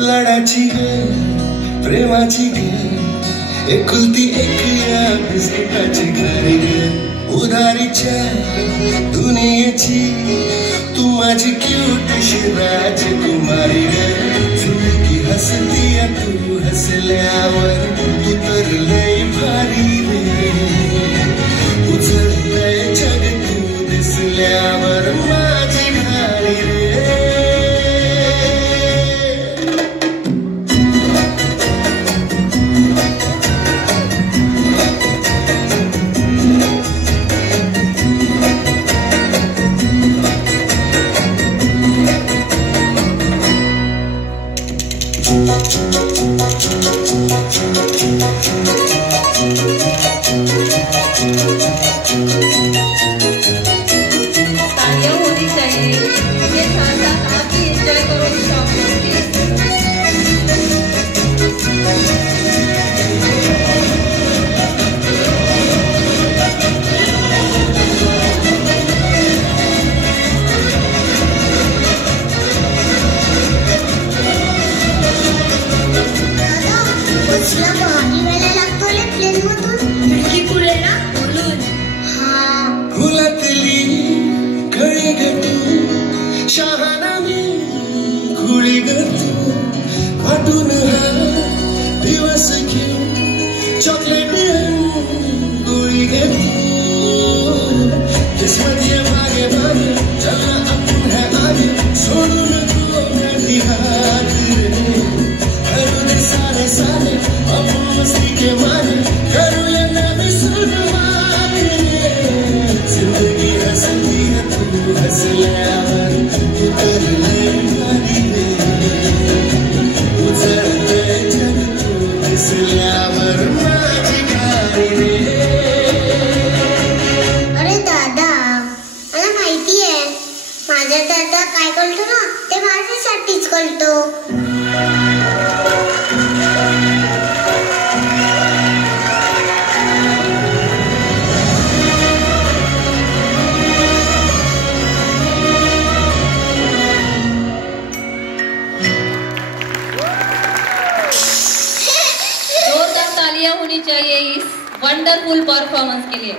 लढाची ग प्रेमाची ग एकुलती एक या बिस्किटाची घरी ग उधारीच्या दुनियेची तू माझी क्यूटशी राजकुमारी ग जिंदगी हसतीया तू हसल्यावर तू तर लय भारी रे उजळतंय जग तू दिसल्यावर माझी घारी रे तालियां होनी चाहिए इसके साथ साथ आप भी एंजॉय करो इस सॉन्ग भारी वेळा लागतो रे प्लेन मधून खिडकी पुढे ना बोलून हा फुलातली कळी ग तू शहाणा मी खुळी ग तू वाटून हा दिवस घेऊ चॉकलेट गोळी ग तू किस्मत ये मागे मागे चलना अपन है आगे सोडू नको मेरी हाथ रे करू दे सारे सारे अपन मस्ती के मारे करूया नवी सुरुवात रे जिंदगी हसती है तू हसल्यावर तू तर लय भारी रे उजळतंय जग तू दिसल्यावर माझी घारी रे अरे दादा मला माहिती आहे माझा दादा काय करतो ना ते माझ्यासाठीच करतो जोरदार तालियां होनी चाहिए इस वंडरफुल परफॉर्मेंस के लिए।